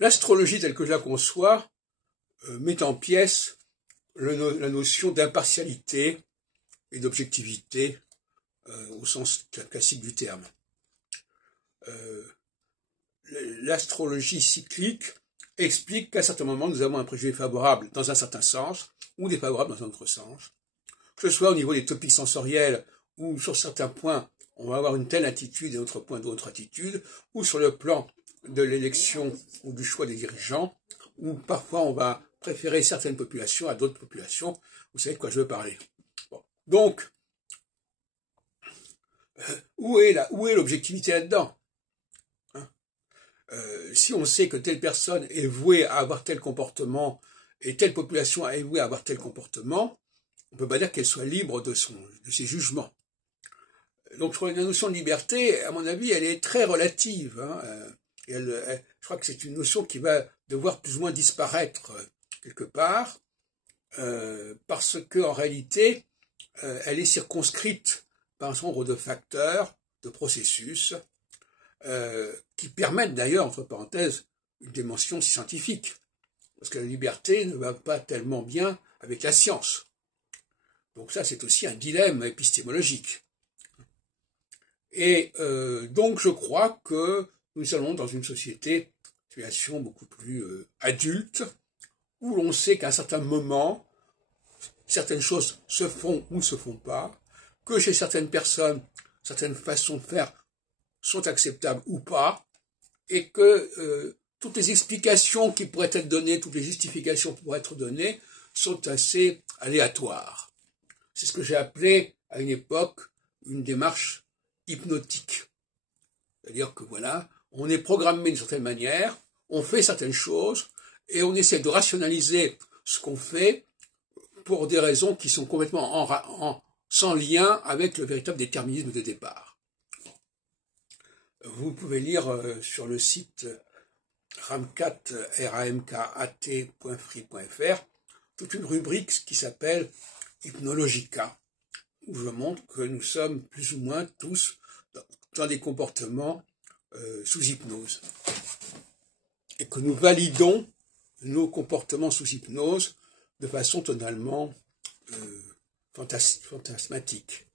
L'astrologie telle que je la conçois met en pièces la notion d'impartialité et d'objectivité au sens classique du terme. L'astrologie cyclique explique qu'à certains moments nous avons un préjugé favorable dans un certain sens ou défavorable dans un autre sens, que ce soit au niveau des topiques sensoriels ou sur certains points on va avoir une telle attitude et d'autres points d'autre attitude, ou sur le plan de l'élection ou du choix des dirigeants, où parfois on va préférer certaines populations à d'autres populations. Vous savez de quoi je veux parler. Bon. Donc, où est l'objectivité là-dedans, hein? Si on sait que telle personne est vouée à avoir tel comportement et telle population est vouée à avoir tel comportement, on ne peut pas dire qu'elle soit libre de ses jugements. Donc je crois que la notion de liberté, à mon avis, elle est très relative, hein. Je crois que c'est une notion qui va devoir plus ou moins disparaître quelque part, parce qu'en réalité, elle est circonscrite par un certain nombre de facteurs, de processus, qui permettent d'ailleurs, entre parenthèses, une dimension scientifique. Parce que la liberté ne va pas tellement bien avec la science. Donc ça, c'est aussi un dilemme épistémologique. Et donc je crois que nous sommes dans une situation beaucoup plus adulte, où l'on sait qu'à un certain moment, certaines choses se font ou ne se font pas, que chez certaines personnes, certaines façons de faire sont acceptables ou pas, et que toutes les explications qui pourraient être données, toutes les justifications qui pourraient être données, sont assez aléatoires. C'est ce que j'ai appelé, à une époque, une démarche hypnotique. C'est-à-dire que voilà, on est programmé d'une certaine manière, on fait certaines choses, et on essaie de rationaliser ce qu'on fait pour des raisons qui sont complètement sans lien avec le véritable déterminisme de départ. Vous pouvez lire sur le site ramkat.free.fr toute une rubrique qui s'appelle Hypnologica, où je montre que nous sommes plus ou moins tous dans des comportements sous hypnose, et que nous validons nos comportements sous hypnose de façon totalement fantasmatique.